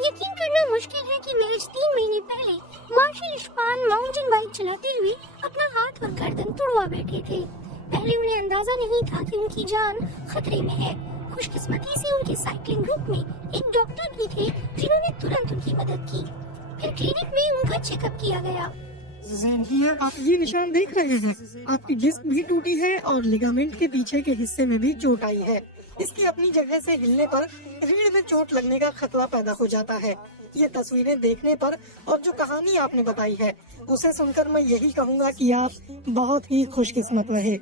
यकीन करना मुश्किल है कि महज 3 महीने पहले मार्शल इशफान माउंटेन बाइक चलाते हुए अपना हाथ और गर्दन तुड़वा बैठे थे। पहले उन्हें अंदाजा नहीं था कि उनकी जान खतरे में है। खुशकिस्मती से उनके साइकिलिंग ग्रुप में एक डॉक्टर भी थे जिन्होंने तुरंत उनकी मदद की। फिर क्लिनिक में उनका चेकअप किया गया। आप ये निशान देख रहे हैं, आपकी डिस्क भी टूटी है और लिगामेंट के पीछे के हिस्से में भी चोट आई है। इसकी अपनी जगह से हिलने पर रीढ़ में चोट लगने का खतरा पैदा हो जाता है। ये तस्वीरें देखने पर और जो कहानी आपने बताई है उसे सुनकर मैं यही कहूँगा कि आप बहुत ही खुशकिस्मत रहे।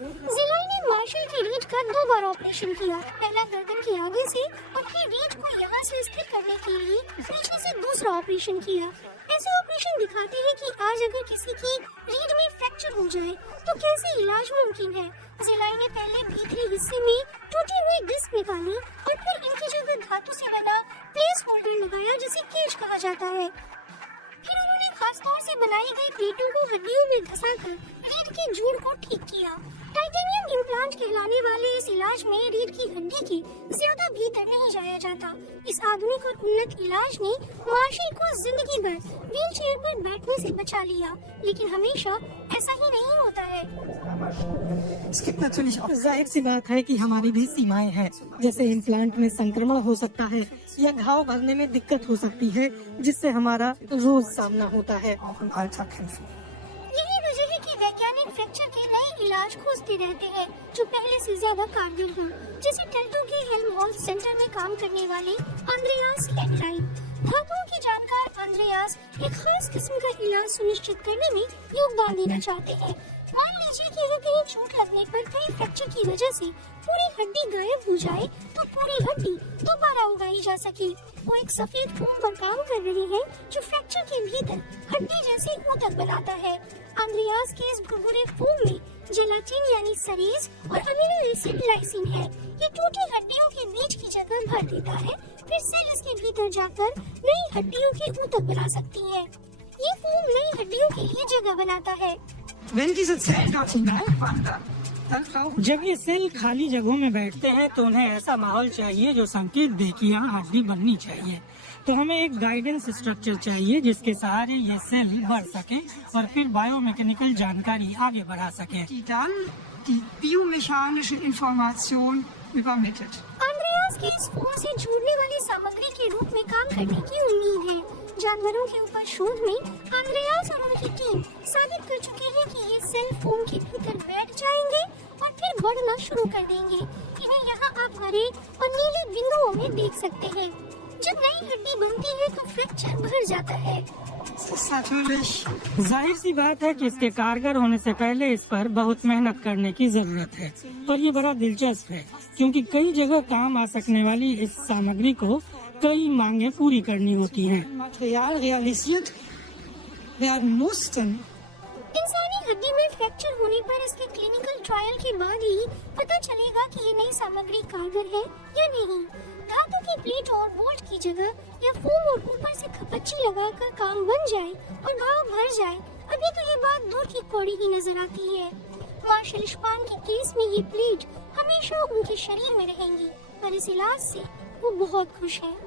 जिलाई ने मार्शल की रीढ़ का 2 बार ऑपरेशन किया, पहला गर्दन के आगे से और फिर रीढ़ को यहाँ से स्थिर करने के लिए पीछे से दूसरा ऑपरेशन किया। ऐसे ऑपरेशन दिखाते हैं कि आज अगर किसी की रीढ़ में फ्रैक्चर हो जाए तो कैसे इलाज मुमकिन है। जिलाई ने पहले भीतरी हिस्से में टूटी हुई डिस्क निकाली और फिर इनकी जगह धातु से बना प्लेस होल्डर लगाया जिसे केज कहा जाता है। फिर उन्होंने खासतौर से बनाई गई प्लेटों को हड्डियों में घुसाकर रीढ़ के जोड़ को ठीक किया। टाइटेनियम इम्प्लांट कहलाने वाले इस इलाज में रीढ़ की हड्डी के ज्यादा भीतर नहीं जाया जाता। इस आधुनिक और उन्नत इलाज ने मार्शल को जिंदगी भर व्हीलचेयर पर बैठने से बचा लिया, लेकिन हमेशा ऐसा ही नहीं होता है। जाहिर सी बात है कि हमारी भी सीमाएं हैं, जैसे इम्प्लांट में संक्रमण हो सकता है या घाव भरने में दिक्कत हो सकती है, जिससे हमारा रोज सामना होता है। यही वजह है कि वैज्ञानिक फ्रैक्चर के नए इलाज खोजते रहते हैं जो पहले से ज्यादा कारगर हों, जैसे टल्टो के हेल्महोल्ट्ज सेंटर में काम करने वाले आंद्रेयास लेटराइट। धातुओं के जानकार आंद्रेयास एक खास किस्म का इलाज सुनिश्चित करने में योगदान देना चाहते हैं। मान लीजिए कि अगर कहीं चोट लगने पर कहीं फ्रैक्चर की वजह से पूरी हड्डी गायब हो जाए तो पूरी हड्डी दोबारा उगाई जा सके। वो एक सफेद फोम पर काम कर रहे हैं जो फ्रैक्चर के भीतर हड्डी जैसे ऊतक बनाता है। आंद्रेयास के इस भुरभुरे फोम में जेलाटिन यानी सरीज और अमीनो एसिड लाइसिन है। ये टूटी हड्डियों के बीच की जगह भर देता है, फिर सेल इसके भीतर जाकर नई हड्डियों के ऊतक बना सकती है। ये फोम नई हड्डियों के लिए जगह बनाता है। जब ये सेल खाली जगहों में बैठते हैं तो उन्हें ऐसा माहौल चाहिए जो संकेत दे कि यहाँ हड्डी बननी चाहिए। तो हमें एक गाइडेंस स्ट्रक्चर चाहिए जिसके सहारे ये सेल बढ़ सके और फिर बायोमैकेनिकल जानकारी आगे बढ़ा सके। आंद्रेयास के इस फोम से जुड़ने वाली सामग्री के रूप में काम करने की उम्मीद है। जानवरों के ऊपर शोध में आंद्रेयास और उनकी टीम साबित कर चुके हैं कि ये सेल फोम के भीतर बैठ जाएंगे और फिर बढ़ना शुरू कर देंगे। इन्हें यहाँ आप हरे और नीले बिंदुओं में देख सकते हैं। जब नई हड्डी बनती है तो फ्रैक्चर भर जाता है। जाहिर सी बात है कि इसके कारगर होने से पहले इस पर बहुत मेहनत करने की जरूरत है, पर ये बड़ा दिलचस्प है क्योंकि कई जगह काम आ सकने वाली इस सामग्री को कई मांगे पूरी करनी होती हैं। इंसानी हड्डी में फ्रैक्चर होने पर इसके क्लिनिकल ट्रायल के बाद ही पता चलेगा कि ये नई सामग्री कारगर है या नहीं। धातु की प्लेट और बोल्ट की जगह या फोम और ऊपर से खपच्ची लगाकर काम बन जाए और घाव भर जाए, अभी तो ये बात दूर की कौड़ी ही नजर आती है। मार्शल इशफान के केस में ये प्लेट हमेशा उनके शरीर में रहेंगी, पर इस इलाज से वो बहुत खुश है।